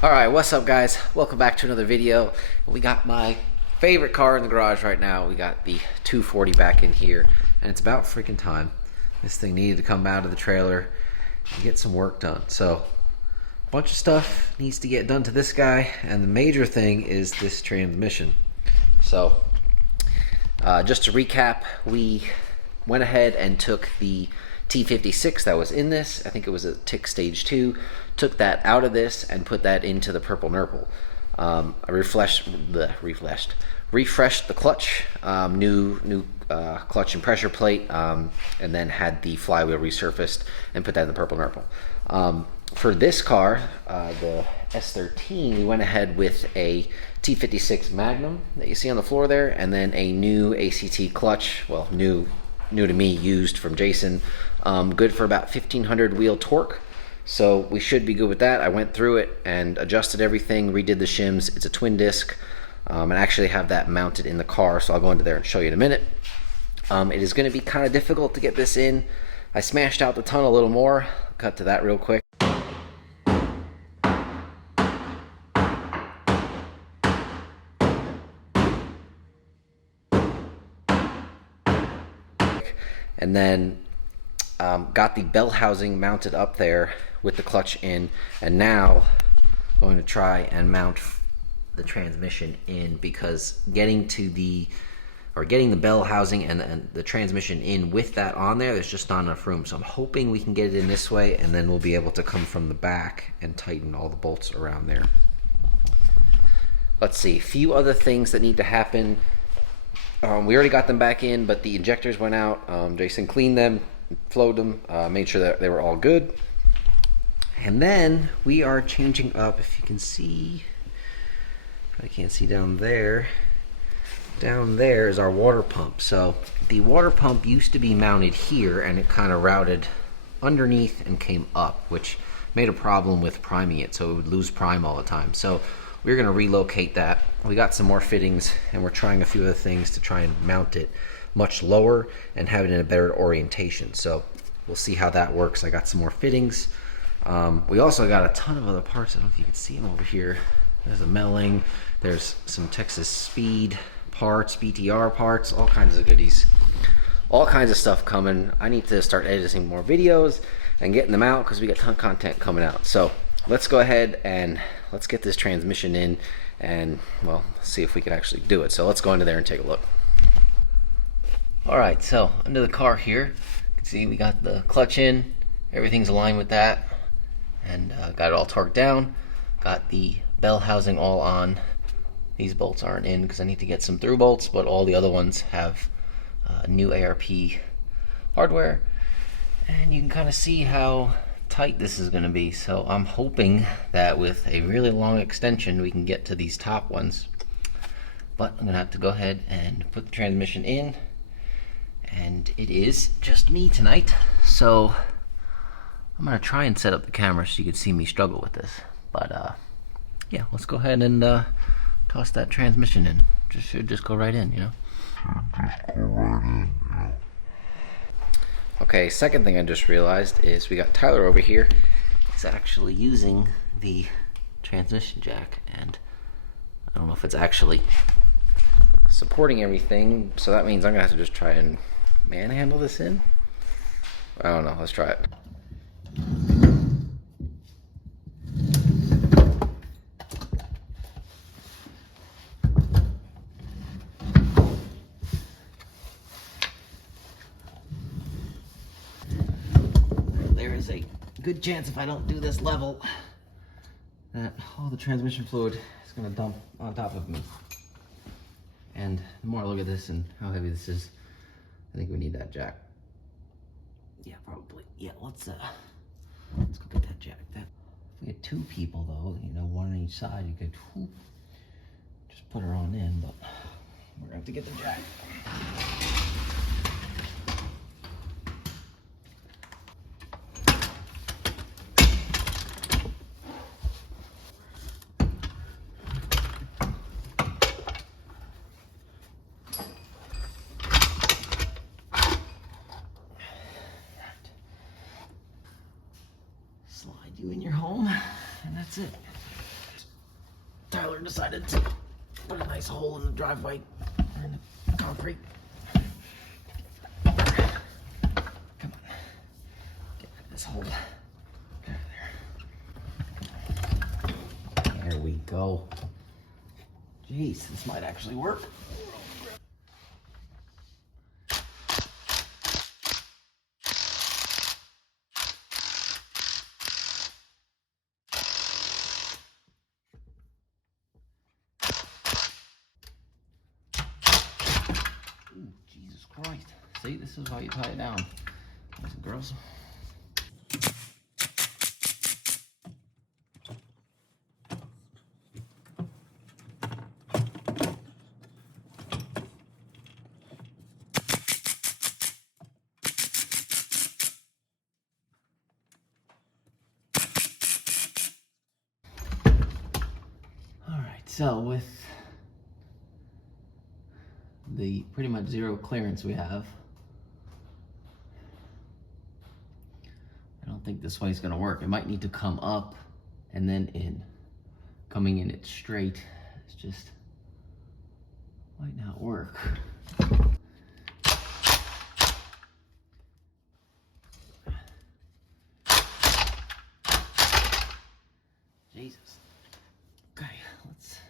Alright, what's up guys? Welcome back to another video. We got my favorite car in the garage right now. We got the 240 back in here, and it's about freaking time. This thing needed to come out of the trailer and get some work done. So, a bunch of stuff needs to get done to this guy, and the major thing is this transmission. So, just to recap, we went ahead and took the T56 that was in this. I think it was a tick stage 2. Took that out of this and put that into the purple nurple. I refreshed the clutch, new clutch and pressure plate, and then had the flywheel resurfaced and put that in the purple nurple. For this car, the S13, we went ahead with a T56 Magnum that you see on the floor there, and then a new ACT clutch. Well, new to me, used from Jason. Good for about 1500 wheel torque. So we should be good with that. I went through it and adjusted everything, redid the shims. It's a twin disc, and I actually have that mounted in the car, so I'll go into there and show you in a minute. It is going to be kind of difficult to get this in. I smashed out the ton a little more. Cut to that real quick. And then got the bell housing mounted up there with the clutch in, and now I'm going to try and mount the transmission in, because getting the bell housing and the transmission in with that on there, there's just not enough room. So I'm hoping we can get it in this way, and then we'll be able to come from the back and tighten all the bolts around there. Let's see, a few other things that need to happen. We already got them back in, but the injectors went out. Jason cleaned them, flowed them, made sure that they were all good. And then we are changing up, if you can see, I can't see down there is our water pump. So the water pump used to be mounted here, and it kind of routed underneath and came up, which made a problem with priming it, so it would lose prime all the time. So we're going to relocate that. We got some more fittings, and we're trying a few other things to try and mount it much lower and have it in a better orientation. So we'll see how that works. I got some more fittings. We also got a ton of other parts. I don't know if you can see them over here. There's a melling, there's some Texas Speed parts, BTR parts, all kinds of goodies, all kinds of stuff coming. I need to start editing more videos and getting them out, because we got a ton of content coming out. So let's go ahead and let's get this transmission in, and well, see if we can actually do it. So let's go into there and take a look. Alright, so under the car here, you can see we got the clutch in, everything's aligned with that, and got it all torqued down. Got the bell housing all on. These bolts aren't in because I need to get some through bolts, but all the other ones have new ARP hardware, and you can kind of see how tight this is going to be. So I'm hoping that with a really long extension we can get to these top ones, but I'm gonna have to go ahead and put the transmission in, and it is just me tonight, so I'm gonna try and set up the camera so you can see me struggle with this. But yeah, let's go ahead and toss that transmission in. Should just go right in, you know. Okay, second thing I just realized is we got Tyler over here. He's actually using the transmission jack, and I don't know if it's actually supporting everything, so that means I'm gonna have to just try and manhandle this in. I don't know, let's try it. There is a good chance if I don't do this level that all the transmission fluid is going to dump on top of me. And the more I look at this and how heavy this is, I think we need that jack. Yeah, probably. Yeah, let's go get that jack. If we had two people though, you know, one on each side, you could just put her on in, but we're going to have to get the jack. You in your home, and that's it. Tyler decided to put a nice hole in the driveway and the concrete. Come on. Get this hole. There we go. Jeez, this might actually work. Ooh, Jesus Christ. See, this is why you tie it down. Boys and girls. So with the pretty much zero clearance we have, I don't think this way is going to work. It might need to come up and then in. Coming in it straight, it's just might not work. Jesus. Okay, let's.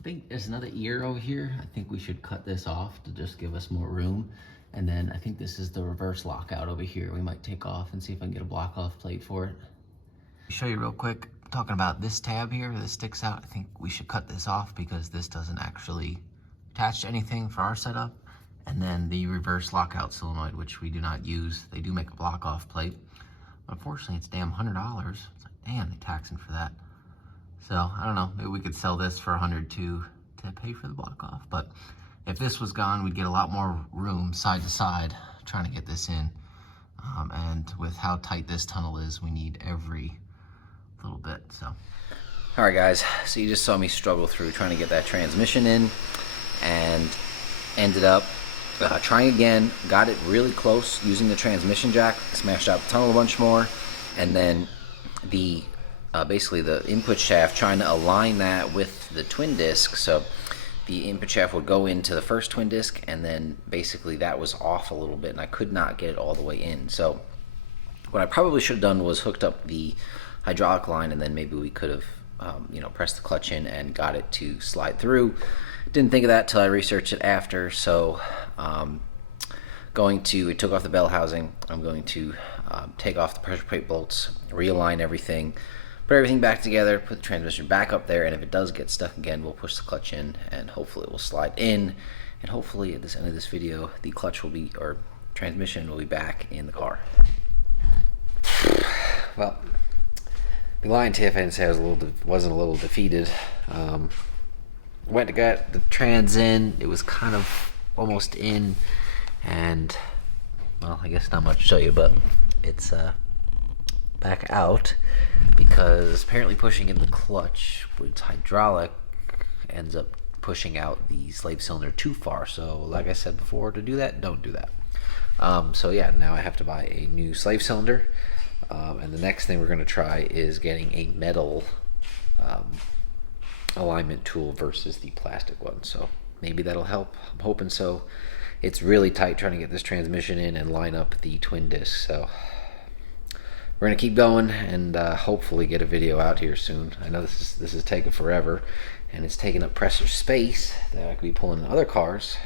I think there's another ear over here. I think we should cut this off to just give us more room. And then I think this is the reverse lockout over here. We might take off and see if I can get a block off plate for it. Show you real quick, talking about this tab here, this sticks out. I think we should cut this off because this doesn't actually attach to anything for our setup. And then the reverse lockout solenoid, which we do not use. They do make a block off plate. Unfortunately, it's damn $100. It's like, damn, they're taxing for that. So I don't know, maybe we could sell this for $100 to pay for the block off. But if this was gone, we'd get a lot more room side to side trying to get this in. And with how tight this tunnel is, we need every little bit. So, all right, guys. So you just saw me struggle through trying to get that transmission in, and ended up trying again. Got it really close using the transmission jack. Smashed out the tunnel a bunch more, and then the basically the input shaft, trying to align that with the twin disc. So the input shaft would go into the first twin disc, and then basically that was off a little bit, and I could not get it all the way in. So what I probably should have done was hooked up the hydraulic line, and then maybe we could have you know, pressed the clutch in and got it to slide through. Didn't think of that till I researched it after. So we took off the bell housing. I'm going to take off the pressure plate bolts, realign everything, put everything back together, put the transmission back up there, and if it does get stuck again, we'll push the clutch in, and hopefully it will slide in, and hopefully at this end of this video, the clutch will be, or transmission will be back in the car. Well, the line tip, I didn't say I wasn't a little defeated. Went to get the trans in, it was kind of almost in, and well, I guess not much to show you, but it's back out because apparently pushing in the clutch with hydraulic ends up pushing out the slave cylinder too far. So like I said before, to do that, don't do that. So yeah, now I have to buy a new slave cylinder, and the next thing we're going to try is getting a metal alignment tool versus the plastic one. So maybe that'll help. I'm hoping so. It's really tight trying to get this transmission in and line up the twin discs. So we're gonna keep going and hopefully get a video out here soon. I know this is taking forever, and it's taking up pressure space that I could be pulling in other cars.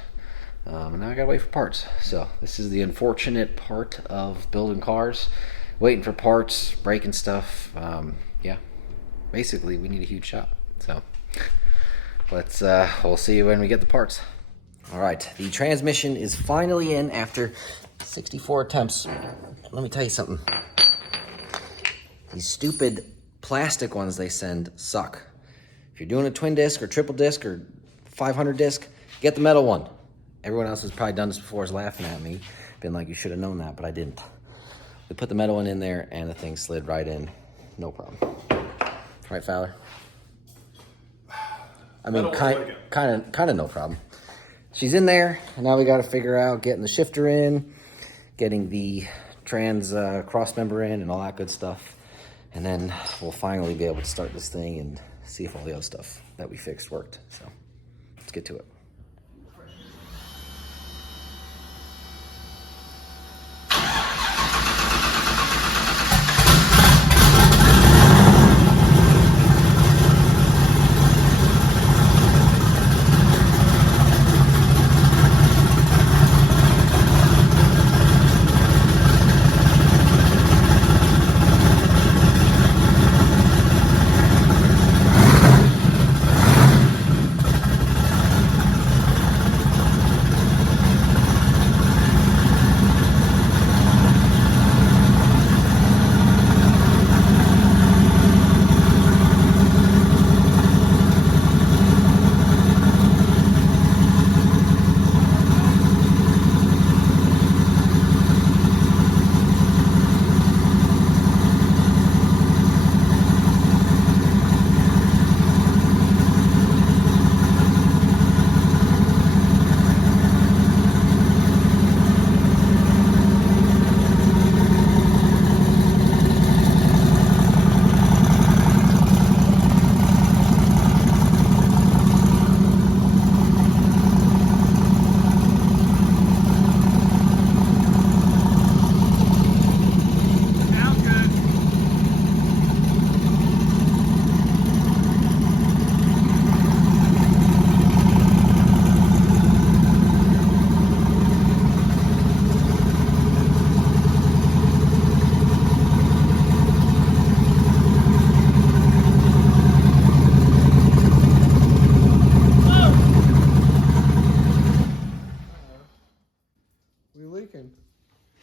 And now I gotta wait for parts. So this is the unfortunate part of building cars, waiting for parts, breaking stuff. Yeah, basically we need a huge shop. So we'll see when we get the parts. All right, the transmission is finally in after 64 attempts. Let me tell you something. These stupid plastic ones they send suck. If you're doing a twin disc or triple disc or 500 disc, get the metal one. Everyone else has probably done this before, is laughing at me, been like, you should have known that, but I didn't. We put the metal one in there and the thing slid right in, no problem. Right, Fowler? I mean, kind of no problem. She's in there, and now we got to figure out getting the shifter in, getting the trans cross member in, and all that good stuff. And then we'll finally be able to start this thing and see if all the other stuff that we fixed worked. So let's get to it.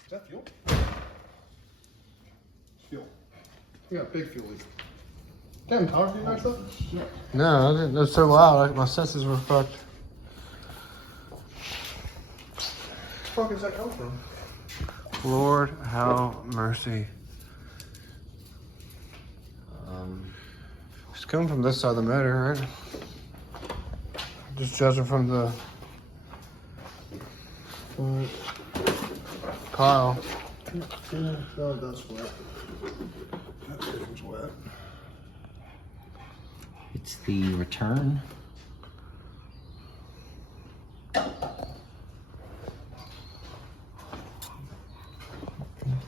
Is that fuel? Fuel. We got big fuel leak. Damn, talk to you guys though? No, I didn't. It was so loud. My senses were fucked. Where the fuck does that come from? Lord, have mercy. It's coming from this side of the motor, right? Just judging from the pile. Yeah, no, that's wet. That thing's wet. It's the return.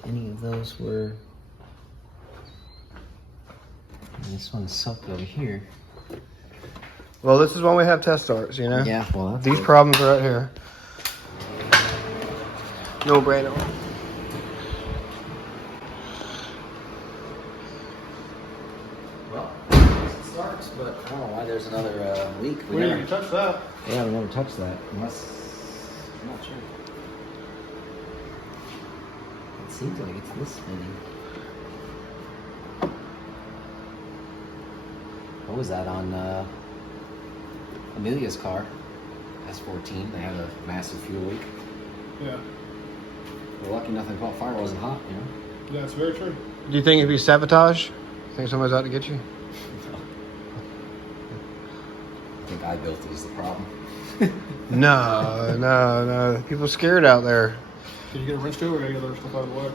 Any of those were. This one's sucked over here. Well, this is when we have test starts, you know? Yeah, well, that's these good. problems are right here. No brainer. Well, it starts, but I don't know why there's another leak. We didn't even touch that. Yeah, we never touched that. Unless, I'm not sure. It seems like it's this spinning. What was that on Amelia's car? S14. They had a massive fuel leak. Yeah. We're lucky nothing caught fire. Wasn't hot, you know. Yeah, it's very true. Do you think it'd be sabotage? Think somebody's out to get you? I think I built it is the problem. No. People scared out there. Did you get a wrench too, or gotta get other stuff out of the way?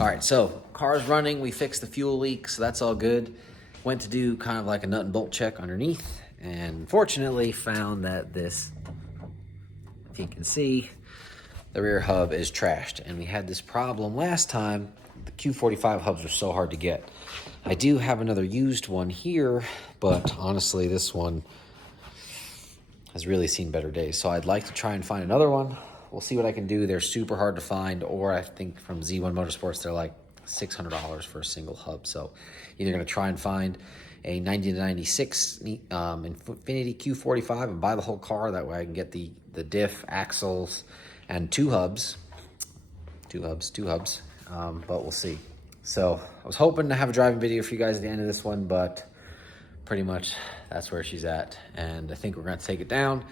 All right, so car's running. We fixed the fuel leak, so that's all good. Went to do kind of like a nut and bolt check underneath, and fortunately found that this, if you can see, the rear hub is trashed. And we had this problem last time. The Q45 hubs are so hard to get. I do have another used one here, but honestly, this one has really seen better days. So I'd like to try and find another one. We'll see what I can do. They're super hard to find, or I think from Z1 Motorsports, they're like $600 for a single hub. So either gonna try and find a 90 to 96 Infiniti Q45 and buy the whole car. That way I can get the diff, axles, and two hubs. But we'll see. So I was hoping to have a driving video for you guys at the end of this one, but pretty much that's where she's at. And I think we're going to take it down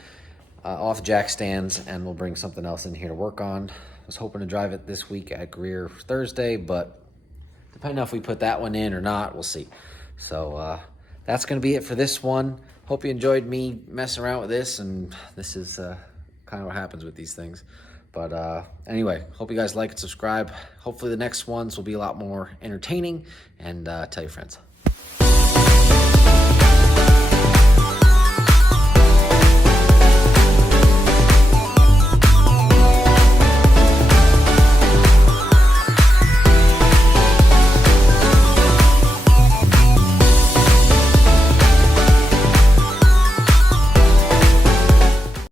off jack stands, and we'll bring something else in here to work on. I was hoping to drive it this week at Greer Thursday, but depending on if we put that one in or not, we'll see. So that's going to be it for this one. Hope you enjoyed me messing around with this, and this is kind of what happens with these things. But anyway, hope you guys like and subscribe. Hopefully the next ones will be a lot more entertaining, and tell your friends.